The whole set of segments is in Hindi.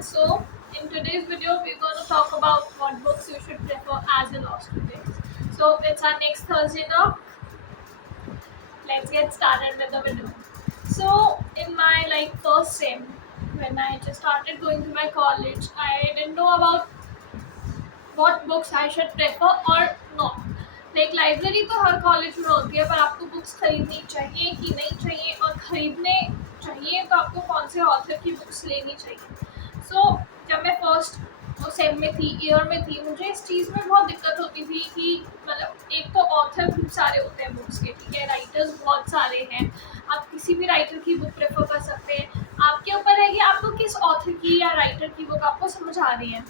everyone. So in today's video we're going to talk about what books you should prefer as a law student. So it's our next Thursday now. Let's get started with the video. So in my first sem, when I just started going to my college, I didn't know about what books I should prefer or not. Library तो हर कॉलेज में होती है, पर आपको बुक्स खरीदनी चाहिए कि नहीं चाहिए, और खरीदने चाहिए तो आपको कौन से ऑथर की बुक्स लेनी चाहिए। जब मैं फर्स्ट सेम में थी, ईयर में थी, मुझे इस चीज़ में बहुत दिक्कत होती थी कि मतलब एक तो ऑथर खूब सारे होते हैं बुक्स के, ठीक है, राइटर्स बहुत सारे हैं, आप किसी भी राइटर की बुक प्रेफर कर सकते हैं। आपके ऊपर है कि आपको किस ऑथर की या राइटर की बुक आपको समझ आ रही है।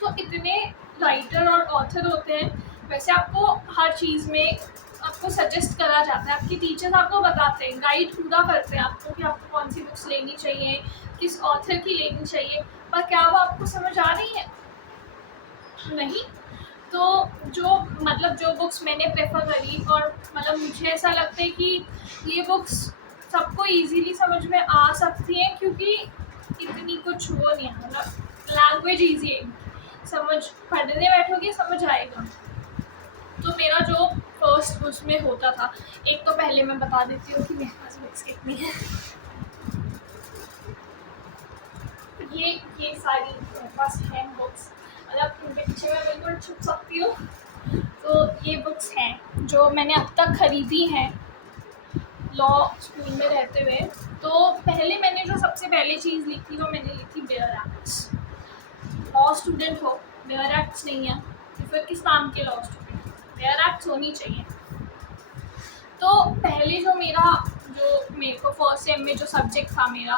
तो इतने राइटर और ऑथर होते हैं, वैसे आपको हर चीज़ में आपको सजेस्ट करा जाता है, आपके टीचर्स आपको बताते हैं, गाइड पूरा करते हैं आपको कि आपको कौन सी बुक्स लेनी चाहिए, किस ऑथर की लेनी चाहिए, पर क्या वो आपको समझ आ रही है? नहीं। तो जो बुक्स मैंने प्रेफर करी, और मुझे ऐसा लगता है कि ये बुक्स सबको इजीली समझ में आ सकती हैं, क्योंकि इतनी कुछ वो नहीं है, लैंग्वेज ईजी है, समझ पढ़ने बैठोगे समझ आएगा। तो मेरा जो फर्स्ट उसमें होता था, एक तो पहले मैं बता देती हूँ कि मेरे पास बुक्स कितनी है। ये सारी मेरे पास हैं बुक्स, उनके पीछे मैं बिल्कुल छुप सकती हूँ। तो ये बुक्स हैं जो मैंने अब तक खरीदी हैं लॉ स्कूल में रहते हुए। तो पहले मैंने जो सबसे पहले चीज़ ली थी, वो मैंने ली थी बेयर एक्ट्स। लॉ स्टूडेंट हो, बेयर एक्ट्स नहीं है तो फिर किस नाम के लॉ स्टूडेंट? बेयर एक्ट्स होनी चाहिए। तो पहले मेरे को फर्स्ट सेम में जो सब्जेक्ट था मेरा,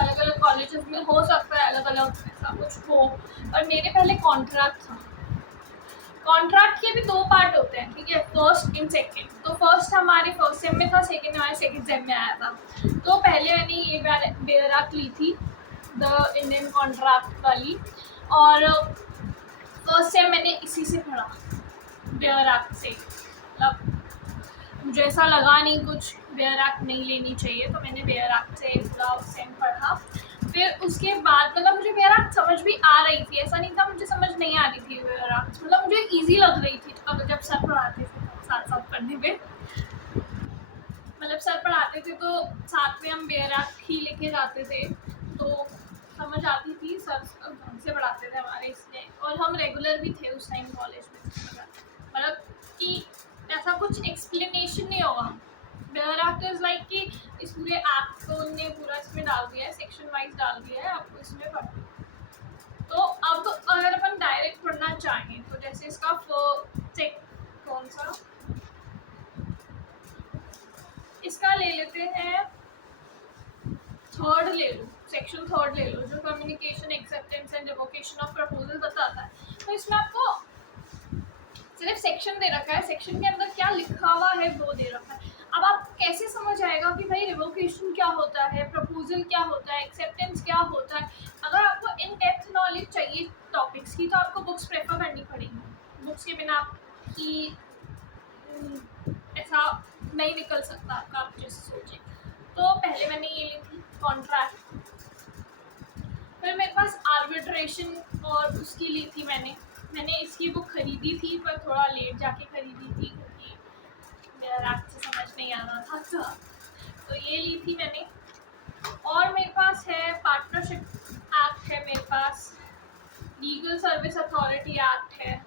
अलग अलग कॉलेजेस में हो सकता है अलग अलग ऐसा कुछ हो, और मेरे पहले कॉन्ट्रैक्ट था। कॉन्ट्रैक्ट के भी दो पार्ट होते हैं, ठीक है, फर्स्ट एंड सेकंड। तो फर्स्ट हमारे फर्स्ट सेम में था, सेकंड हमारे सेकंड सेम में आया था। तो पहले मैंने ये बेयर एक्ट ली थी, द इंडियन कॉन्ट्रैक्ट वाली, और फर्स्ट सेम मैंने इसी से पढ़ा, बेयर एक्ट से। मुझे ऐसा लगा नहीं कुछ बेयर एक्ट नहीं लेनी चाहिए, तो मैंने बेयर एक्ट से पूरा सेम पढ़ा। फिर उसके बाद मुझे बेयर एक्ट समझ भी आ रही थी, ऐसा नहीं था मुझे समझ नहीं आ रही थी बेयर एक्ट, मुझे ईजी लग रही थी। जब सर पढ़ाते थे साथ साथ पढ़ने पे, सर पढ़ाते थे तो साथ में हम बेयर एक्ट ही लेके जाते थे, तो समझ आती थी, सर ढंग से पढ़ाते थे हमारे, इसलिए। और हम रेगुलर भी थे उस टाइम कॉलेज में, कि ऐसा कुछ एक्सप्लेनेशन नहीं होगा। बेयर एक्ट इज कि इस पूरे एक्ट को उन्होंने पूरा इसमें डाल दिया है, सेक्शन वाइज डाल दिया है, आपको इसमें पढ़ना। तो अब अगर अपन डायरेक्ट पढ़ना चाहें तो जैसे इसका कौन सा इसका ले लेते हैं, थर्ड ले लो, सेक्शन थर्ड ले लो, जो communication, acceptance and revocation of proposal बताता है। तो इसमें आपको सिर्फ सेक्शन दे रखा है, सेक्शन के अंदर क्या लिखा हुआ है वो दे रखा है। अब आपको कैसे समझ आएगा कि भाई रिवोकेशन क्या होता है, प्रपोजल क्या होता है, एक्सेप्टेंस क्या होता है? अगर आपको इन डेप्थ नॉलेज चाहिए टॉपिक्स की, तो आपको बुक्स प्रेफर करनी पड़ेगी। बुक्स के बिना आपकी ऐसा नहीं निकल सकता आपका, आप जैसे सोचें। तो पहले मैंने ये ली थी कॉन्ट्रैक्ट, फिर मेरे पास आर्बिट्रेशन और उसकी ली थी मैंने इसकी बुक खरीदी थी, पर थोड़ा लेट जाके खरीदी थी, क्योंकि मेरा एक्ट से समझ नहीं आ रहा था, तो ये ली थी मैंने। और मेरे पास है पार्टनरशिप एक्ट है, मेरे पास लीगल सर्विस अथॉरिटी एक्ट है,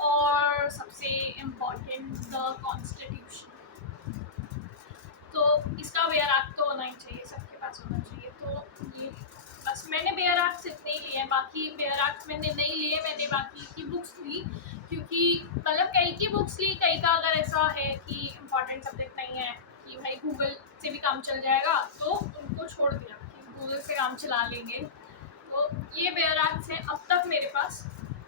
और सबसे इम्पोर्टेंट द कॉन्स्टिट्यूशन। तो इसका बेयर एक्ट तो होना ही चाहिए, सबके पास होना चाहिए। तो ये बस मैंने बेयर एक्ट इतने ही लिए हैं, बाकी बेयर एक्ट मैंने नहीं लिए, मैंने बाकी की बुक्स ली, क्योंकि कई की बुक्स ली, कई का अगर ऐसा है कि इम्पॉर्टेंट सब्जेक्ट नहीं है कि भाई गूगल से भी काम चल जाएगा, तो उनको छोड़ दिया कि गूगल से काम चला लेंगे। तो ये बेयर एक्ट है अब तक मेरे पास,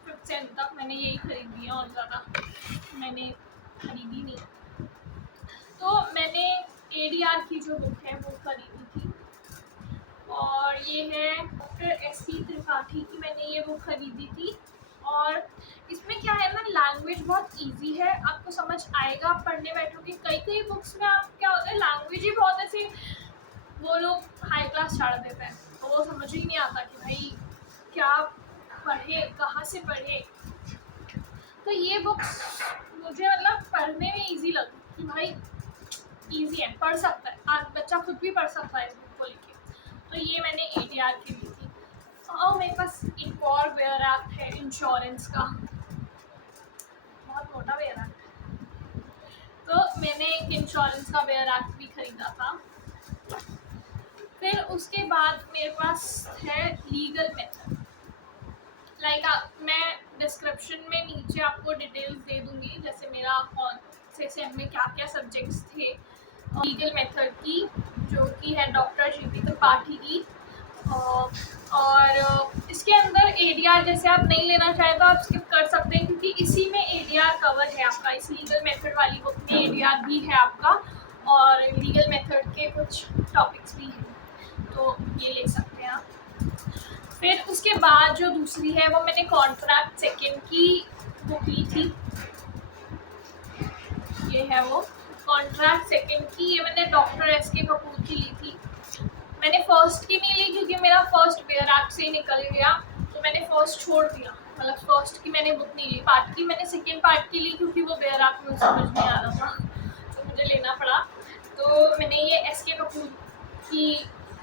फिफ्थ सेम तक मैंने यही खरीदी है, और ज़्यादा मैंने खरीदी नहीं। तो मैंने ADR की जो बुक है वो खरीदी थी, और ये है डॉक्टर SC त्रिपाठी की, मैंने ये बुक खरीदी थी। और इसमें क्या है ना, लैंग्वेज बहुत इजी है, आपको समझ आएगा, आप पढ़ने बैठोगे। कई बुक्स में आप क्या होता है, लैंग्वेज ही बहुत ऐसे वो लोग हाई क्लास छाड़ देते हैं, तो वो समझ ही नहीं आता कि भाई क्या पढ़े, कहाँ से पढ़े। तो ये बुक्स मुझे मतलब पढ़ने में इजी लगी कि भाई इजी है, पढ़ सकता है, आज बच्चा खुद भी पढ़ सकता है इस बुक को लेके। तो ये मैंने ADR की ली थी। और मेरे पास एक और वेयर ऐप है इंश्योरेंस का, बहुत मोटा वेयर ऐप है। तो मैंने एक इंश्योरेंस का वेयर ऐप भी खरीदा था। फिर उसके बाद मेरे पास है लीगल मेथड। मैं डिस्क्रिप्शन में नीचे आपको डिटेल्स दे दूंगी, जैसे मेरा कौन से सेम में क्या क्या सब्जेक्ट्स थे लीगल मेथड की, जो कि है डॉक्टर GP त्रिपाठी की। और इसके अंदर ADR जैसे आप नहीं लेना चाहें तो आप स्किप कर सकते हैं, क्योंकि इसी में ADR कवर है आपका। इस लीगल मेथड वाली बुक में ADR भी है आपका, और लीगल मेथड के कुछ टॉपिक्स भी हैं, तो ये ले सकते हैं आप। फिर उसके बाद जो दूसरी है वो मैंने कॉन्ट्रैक्ट सेकेंड की बुक ली थी। ये है वो कॉन्ट्रैक्ट सेकेंड की, ये मैंने डॉक्टर SK कपूर की ली थी। मैंने फर्स्ट की नहीं ली क्योंकि मेरा फर्स्ट वेयर ऐप से ही निकल गया, तो मैंने फर्स्ट छोड़ दिया। मतलब फर्स्ट की मैंने बुक नहीं ली। पार्ट की मैंने सेकेंड पार्ट की ली क्योंकि वो वेयर ऐप में समझ नहीं आ रहा था, तो मुझे लेना पड़ा। तो मैंने ये SK कपूर की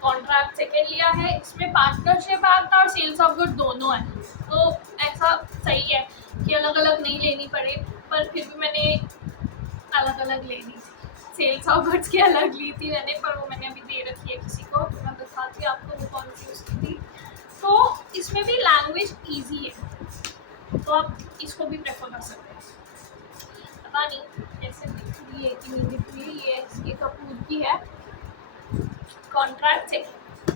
कॉन्ट्रैक्ट सेकेंड लिया है। इसमें पार्टनरशिप एक्ट और सेल्स ऑफ गुड दोनों है, तो ऐसा सही है कि अलग अलग नहीं लेनी पड़े, पर फिर भी मैंने अलग अलग ले ली थी। सेल्स ऑफ गुड्स की अलग ली थी मैंने, पर वो मैंने अभी दे रखी है किसी को, तो मैं बताती हूँ आपको वो कौन सी उसकी थी। तो इसमें भी लैंग्वेज ईजी है, तो आप इसको भी प्रेफर कर सकते हैं। पता नहीं कैसे दिख रही है कि नहीं दिख रही, ये SK कपूर की है कॉन्ट्रैक्ट सेकेंड।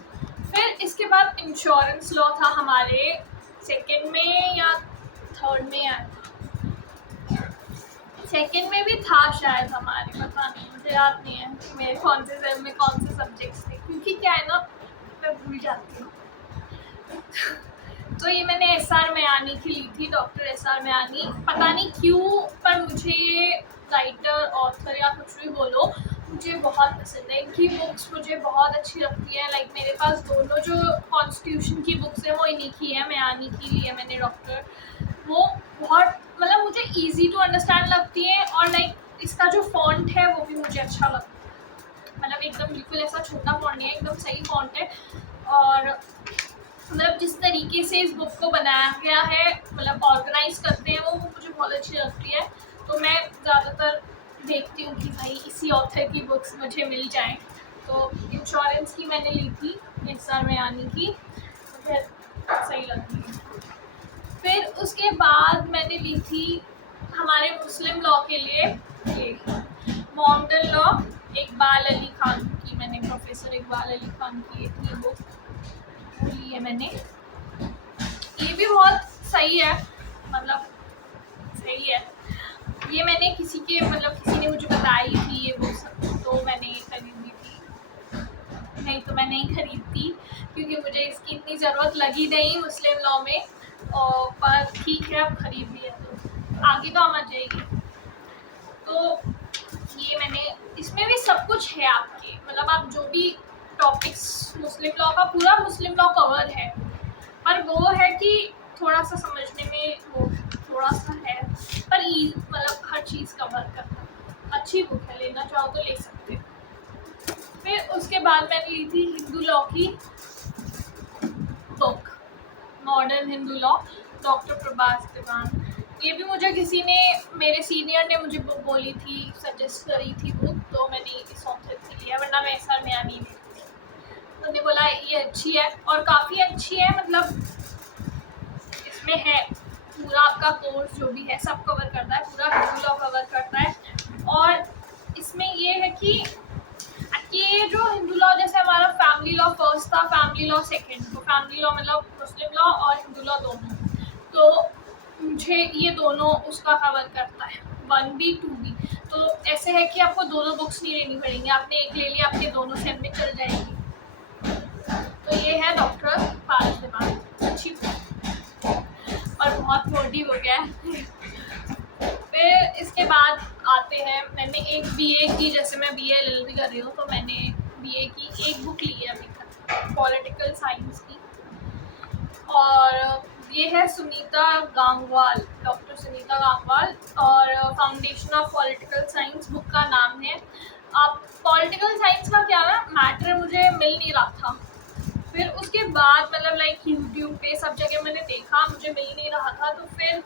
फिर इसके बाद इंश्योरेंस लॉ था हमारे सेकेंड में या थर्ड में आया था, सेकेंड में भी था शायद हमारे, पता नहीं, मुझे याद नहीं है मेरे कौन से सेम में कौन से सब्जेक्ट्स थे, क्योंकि क्या है ना मैं भूल जाती हूँ। तो ये मैंने SR मयानी की ली थी, डॉक्टर SR मयानी। पता नहीं क्यों, पर मुझे ये राइटर, ऑथर या कुछ भी बोलो, मुझे बहुत पसंद है। इनकी बुक्स मुझे बहुत अच्छी लगती है। लाइक मेरे पास दोनों जो कॉन्स्टिट्यूशन की बुक्स है वो इन्हीं की है, मयानी की ली है मैंने डॉक्टर। वो बहुत मतलब मुझे इजी टू अंडरस्टैंड लगती है, और लाइक इसका जो फॉन्ट है वो भी मुझे अच्छा लगता है। मतलब एकदम बिल्कुल ऐसा छोटा फॉन्ट नहीं है, एकदम सही फॉन्ट है। और मतलब जिस तरीके से इस बुक को बनाया गया है, मतलब ऑर्गेनाइज करते हैं वो मुझे बहुत अच्छी लगती है। तो मैं ज़्यादातर देखती हूँ कि भाई इसी ऑथर की बुक्स मुझे मिल जाएं। तो इंश्योरेंस की मैंने ली थी SR मयानी की, मुझे सही लगती है। फिर उसके बाद मैंने ली थी हमारे मुस्लिम लॉ के लिए ये मॉडल लॉ, इकबाल अली खान की। मैंने प्रोफेसर इकबाल अली खान की एक बुक ली है मैंने। ये भी बहुत सही है, मतलब सही है। ये मैंने किसी ने मुझे बताई थी ये बुक, तो मैंने ये खरीदी थी, नहीं तो मैं नहीं खरीदती क्योंकि मुझे इसकी इतनी ज़रूरत लगी नहीं मुस्लिम लॉ में। और पर ठीक है, अब खरीद लिया तो आगे तो आ जाएगी। तो ये मैंने, इसमें भी सब कुछ है आपके, मतलब आप जो भी टॉपिक्स मुस्लिम लॉ का, पूरा मुस्लिम लॉ कवर है, पर वो है कि थोड़ा सा समझने में वो थोड़ा सा है, पर मतलब हर चीज़ कवर करता है। अच्छी बुक है, लेना चाहो तो ले सकते हो। फिर उसके बाद मैंने ली थी हिंदू लॉ की book, modern Hindu law, doctor Prabhas Diwan. ये भी मुझे किसी ने, मेरे सीनियर ने मुझे बुक बोली थी, सजेस्ट करी थी बुक, तो मैंने इस ऑथर की लिया, वरना मैं SR मयानी लेती थी। उन्होंने बोला ये अच्छी है और काफ़ी अच्छी है, मतलब इसमें है पूरा आपका कोर्स जो भी है सब कवर करता है, पूरा हिंदू लॉ कवर करता है। और इसमें ये है कि ये जो हिंदू लॉ, जैसे हमारा फैमिली लॉ फर्स्ट था, फैमिली लॉ सेकंड, तो फैमिली लॉ मतलब मुस्लिम लॉ और हिंदू लॉ दोनों, तो मुझे ये दोनों उसका कवर करता है, 1B 2B। तो ऐसे है कि आपको दोनों बुक्स नहीं लेनी पड़ेंगी, आपने एक ले लिया, आपके दोनों सेम में चल जाएगी। तो ये है डॉक्टर प्रभास दीवान, अच्छी और बहुत मोटी हो गया है। फिर इसके बाद आते हैं, मैंने एक BA की, जैसे मैं BA LLB कर रही हूँ, तो मैंने बीए की एक बुक ली है अभी तक, पॉलिटिकल साइंस की, और ये है सुनीता गांगवाल, डॉक्टर सुनीता गांगवाल, और foundation of political science book का नाम है। अब पॉलिटिकल साइंस का क्या ना, मैटर मुझे मिल नहीं रहा था, फिर उसके बाद मतलब लाइक यूट्यूब पे सब जगह मैंने देखा, मुझे मिल नहीं रहा था, तो फिर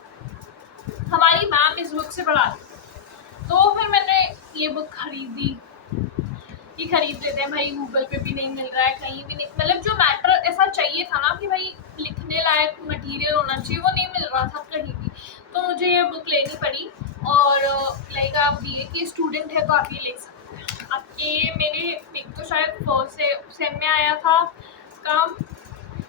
हमारी मैम इस बुक से पढ़ाती, तो फिर मैंने ये बुक खरीदी कि खरीद लेते हैं भाई, गूगल पे भी नहीं मिल रहा है, कहीं भी नहीं, मतलब जो मैटर ऐसा चाहिए था ना कि भाई लिखने लायक मटेरियल होना चाहिए, वो नहीं मिल रहा था कहीं भी, तो मुझे ये बुक लेनी पड़ी। और लाइक आप बीए की स्टूडेंट है तो आप ये ले सकते हैं। अब ये मेरे एक तो शायद फर्स्ट सेम में आया था काम,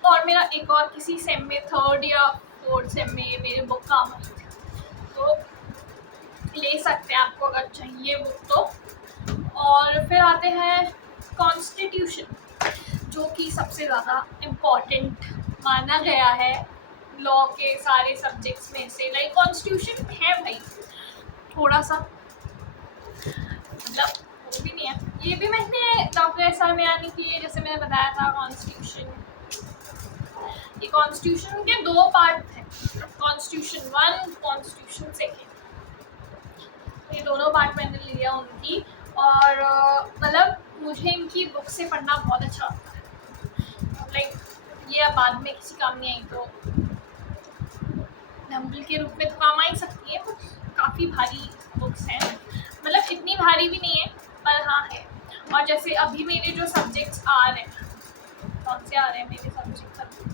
और मेरा एक और किसी सेम में, थर्ड या फोर्थ सेम में ये मेरे बुक काम आई थी, तो ले सकते हैं आपको अगर चाहिए बुक तो। और फिर आते हैं कॉन्स्टिट्यूशन, जो कि सबसे ज़्यादा इम्पॉर्टेंट माना गया है लॉ के सारे सब्जेक्ट्स में से। लाइक कॉन्स्टिट्यूशन है भाई थोड़ा सा, मतलब वो भी नहीं है, ये भी मैंने डॉक्टर एस.आर. मेयानी की, जैसे मैंने बताया था कॉन्स्टिट्यूशन, ये कॉन्स्टिट्यूशन के 2 पार्ट थे, कॉन्स्टिट्यूशन 1, कॉन्स्टिट्यूशन 2, ये दोनों पार्ट मैंने लिया उनकी। और मतलब मुझे इनकी बुक से पढ़ना बहुत अच्छा लगता है, लाइक ये अब बाद में किसी काम नहीं आई तो डम्बल के रूप में तो काम आ ही सकती है, बट काफ़ी भारी बुक्स हैं, मतलब इतनी भारी भी नहीं है पर हाँ है। और जैसे अभी मेरे जो सब्जेक्ट्स आ रहे हैं, कौन से आ रहे हैं मेरे सब्जेक्ट्स अभी,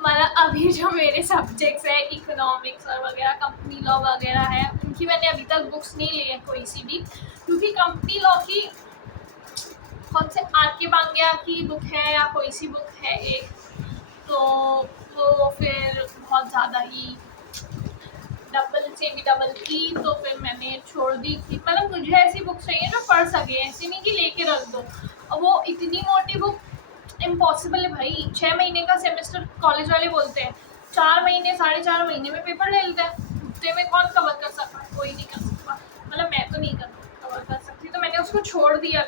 मतलब अभी जो मेरे सब्जेक्ट्स है इकोनॉमिक्स और वगैरह, कंपनी लॉ वगैरह है, उनकी मैंने अभी तक बुक्स नहीं ली है कोई सी भी, क्योंकि कंपनी लॉ की कौन से आर.के. बांग्या की बुक है या कोई सी बुक है एक, तो वो फिर बहुत ज़्यादा ही डबल से भी डबल थी, तो फिर मैंने छोड़ दी थी। मतलब मुझे ऐसी बुक चाहिए जो पढ़ सके, ऐसी नहीं कि लेके रख दो, और वो इतनी मोटी बुक इम्पॉसिबल है भाई। 6 महीने का सेमेस्टर कॉलेज वाले बोलते हैं, 4 महीने 4.5 महीने में पेपर ले लेते हैं, हफ्ते में कौन कवर कर सकता है, कोई नहीं कर सकता, मतलब मैं तो नहीं कवर कर सकती, तो मैंने उसको छोड़ दिया।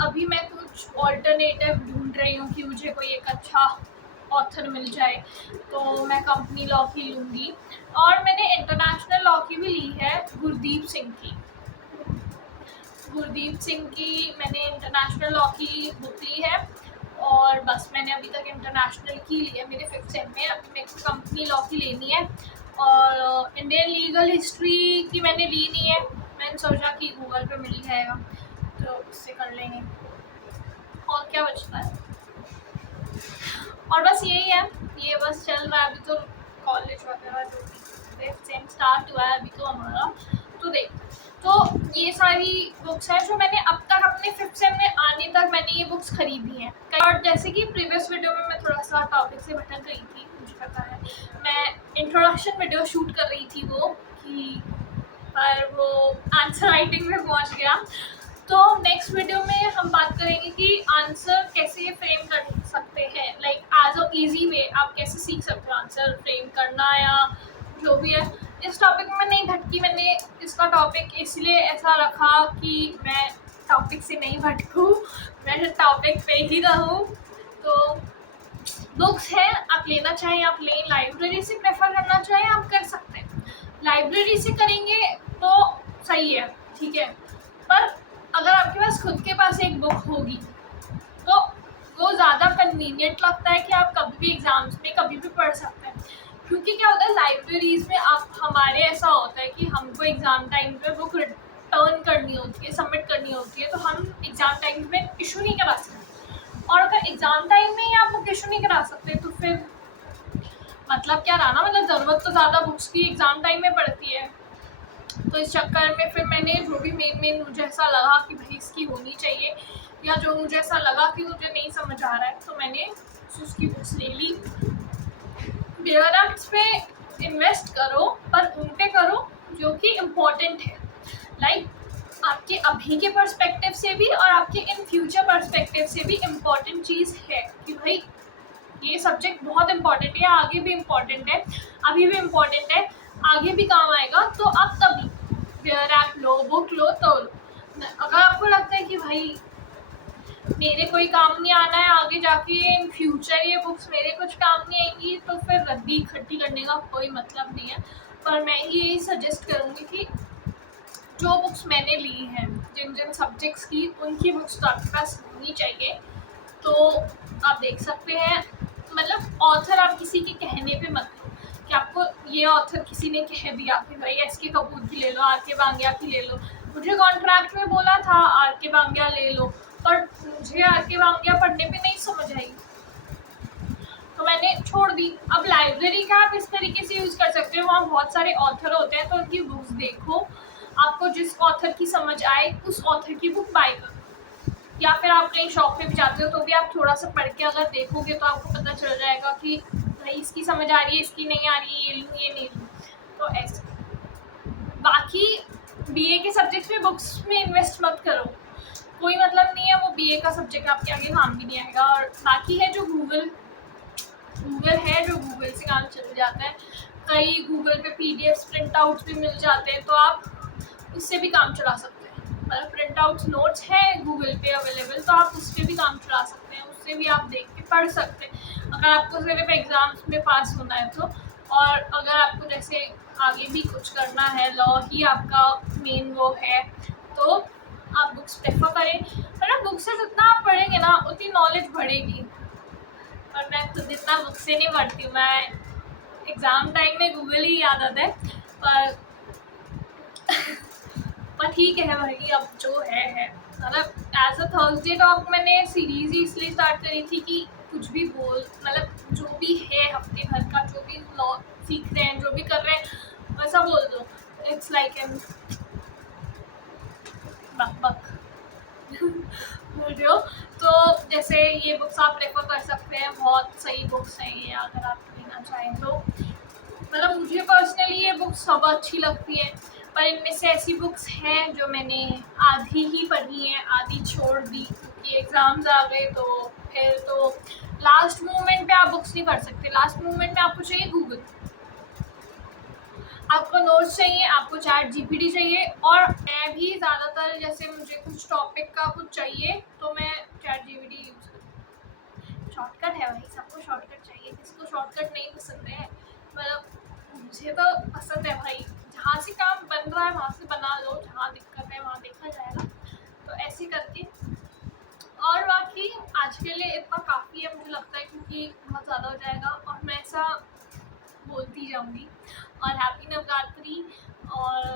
अभी मैं कुछ ऑल्टरनेटिव ढूंढ रही हूँ कि मुझे कोई एक अच्छा ऑथर मिल जाए, तो मैं कंपनी लॉ की लूँगी। और मैंने इंटरनेशनल लॉ की भी ली है, गुरदीप सिंह की मैंने इंटरनेशनल लॉ की बुक ली है, और बस मैंने अभी तक इंटरनेशनल की ली है मेरे 5th सेम में। अभी मेरे को कंपनी लॉ की लेनी है, और इंडियन लीगल हिस्ट्री की मैंने ली नहीं है, मैंने सोचा कि गूगल पे मिल जाएगा तो उससे कर लेंगे, और क्या बचता है। और बस यही है, ये बस चल रहा है अभी तो, कॉलेज वगैरह जो 5th सेम स्टार्ट हुआ है अभी तो हमारा, तो देख, तो ये सारी बुक्स हैं जो मैंने अब तक अपने 5th सेम में आने तक मैंने ये बुक्स खरीदी हैं। और जैसे कि प्रीवियस वीडियो में मैं थोड़ा सा टॉपिक से भटक गई थी, मुझे पता है, मैं इंट्रोडक्शन वीडियो शूट कर रही थी वो कि, पर वो आंसर राइटिंग में पहुंच गया। तो नेक्स्ट वीडियो में हम बात करेंगे कि आंसर कैसे फ्रेम कर सकते हैं, like as a easy way आप कैसे सीख सकते हो आंसर फ्रेम करना, या जो भी है। इस टॉपिक में नहीं भटकी, मैंने इसका टॉपिक इसलिए ऐसा रखा कि मैं टॉपिक से नहीं भटकूँ, मैं टॉपिक पे ही रहूँ। तो बुक्स हैं, आप लेना चाहें आप लें, लाइब्रेरी से प्रेफर करना चाहें आप कर सकते हैं, लाइब्रेरी से करेंगे तो सही है, ठीक है, पर अगर आपके पास खुद के पास एक बुक होगी तो वो ज़्यादा कन्वीनियंट लगता है कि आप कभी भी एग्ज़ाम्स में कभी भी पढ़ सकते हैं। क्योंकि क्या होता है लाइब्रेरीज़ में, आप हमारे ऐसा होता है कि हमको एग्ज़ाम टाइम पे बुक रिटर्न करनी होती है, सबमिट करनी होती है, तो हम एग्ज़ाम टाइम में इशू नहीं करा सकते, और अगर एग्ज़ाम टाइम में ही आप बुक इशू नहीं करा सकते तो फिर मतलब क्या रहा ना, मतलब ज़रूरत तो ज़्यादा बुक्स की एग्ज़ाम टाइम में पड़ती है। तो इस चक्कर में फिर मैंने जो भी मेन मुझे ऐसा लगा कि भाई इसकी होनी चाहिए, या जो मुझे ऐसा लगा कि मुझे नहीं समझ आ रहा है, तो मैंने उसकी बुक्स ले ली। प्रोडक्ट्स पे इन्वेस्ट करो, पर उन पे करो जो कि इम्पोर्टेंट है, लाइक आपके अभी के पर्सपेक्टिव से भी और आपके इन फ्यूचर पर्सपेक्टिव से भी इम्पोर्टेंट चीज़ है कि भाई ये सब्जेक्ट बहुत इम्पोर्टेंट है, आगे भी इम्पोर्टेंट है, अभी भी इम्पोर्टेंट है, आगे भी काम आएगा, तो आप तभी रैप लो, बुक लो तो लो। अगर आपको लगता है कि भाई मेरे कोई काम नहीं आना है आगे जाके, इन फ्यूचर ये बुक्स मेरे कुछ काम नहीं आएंगी, तो फिर रद्दी इकट्ठी करने का कोई मतलब नहीं है। पर मैं यही सजेस्ट करूँगी कि जो बुक्स मैंने ली हैं जिन जिन सब्जेक्ट्स की, उनकी बुक्स तो आपके पास होनी चाहिए। तो आप देख सकते हैं, मतलब ऑथर आप किसी के कहने पे मत लो कि आपको ये ऑथर किसी ने कह दिया कि भाई एस.के. कपूर की ले लो, आर.के. बांग्या की ले लो। मुझे कॉन्ट्रैक्ट में बोला था आर.के. बांग्या ले लो, पर मुझे आर.के. बांग्या पढ़ने पे नहीं समझ आई, तो मैंने छोड़ दी। अब लाइब्रेरी का आप इस तरीके से यूज़ कर सकते हो, वहाँ बहुत सारे ऑथर होते हैं, तो उनकी बुक्स देखो, आपको जिस ऑथर की समझ आए उस ऑथर की बुक बाय करो। या फिर आप कहीं शॉप में भी जाते हो तो भी आप थोड़ा सा पढ़ के अगर देखोगे तो आपको पता चल जाएगा कि भाई इसकी समझ आ रही है, इसकी नहीं आ रही है, ये लूँ ये नहीं लूँ। तो ऐसे बाकी बीए के सब्जेक्ट्स में बुक्स में इन्वेस्ट मत करो, कोई मतलब नहीं है, वो बीए का सब्जेक्ट आपके आगे काम भी नहीं आएगा। और बाकी है जो गूगल है, जो गूगल से काम चल जाता है, कई गूगल पे पीडीएफ्स प्रिंट आउट्स भी मिल जाते हैं, तो आप उससे भी काम चला सकते हैं। मतलब प्रिंट आउट्स नोट्स हैं गूगल पे अवेलेबल, तो आप उस पर भी काम चला सकते हैं, उससे भी आप देख के पढ़ सकते हैं अगर आपको सिर्फ एग्ज़ाम्स में पास होना है तो। और अगर आपको जैसे आगे भी कुछ करना है, लॉ ही आपका मेन वो है, तो आप बुक्स प्रेफर करें। मतलब बुक से जितना आप पढ़ेंगे ना उतनी नॉलेज बढ़ेगी। और मैं खुद इतना बुक से नहीं पढ़ती हूँ, मैं एग्ज़ाम टाइम में गूगल ही याद आता है, पर ठीक है भाई, अब जो है मतलब एज अ थर्सडे टॉक मैंने सीरीज ही इसलिए स्टार्ट करी थी कि कुछ भी बोल, मतलब जो भी है हफ्ते भर का, जो भी लॉ सीख रहे हैं, जो भी कर रहे हैं, वैसा बोल दो। It's like an buck video. तो जैसे ये बुक्स आप रेफर कर सकते हैं, बहुत सही बुक्स हैं ये, अगर आप लेना चाहें तो। मतलब मुझे पर्सनली ये बुक्स सब अच्छी लगती है, पर इनमें से ऐसी बुक्स हैं जो मैंने आधी ही पढ़ी हैं, आधी छोड़ दी क्योंकि एग्ज़ाम्स आ गए। तो फिर तो लास्ट मोमेंट पे आप बुक्स नहीं पढ़ सकते, लास्ट मोमेंट में आपको चाहिए गूगल, आपको नोट्स चाहिए, आपको चैट जीपीटी चाहिए। और मैं भी ज़्यादातर जैसे मुझे कुछ टॉपिक का कुछ चाहिए तो मैं चैट जीपीटी यूज़ करती हूँ। शॉर्टकट है भाई, सबको शॉर्टकट चाहिए, किसको शॉर्टकट नहीं पसंद है। मतलब मुझे तो पसंद है भाई, जहाँ से काम बन रहा है वहाँ से बना लो, जहाँ दिक्कत है वहाँ देखा जाएगा। तो ऐसे करके, और बाकी आज के लिए इतना काफ़ी है मुझे लगता है, क्योंकि बहुत ज़्यादा हो जाएगा और मैं ऐसा बोलती जाऊँगी। और हैप्पी नवरात्रि, और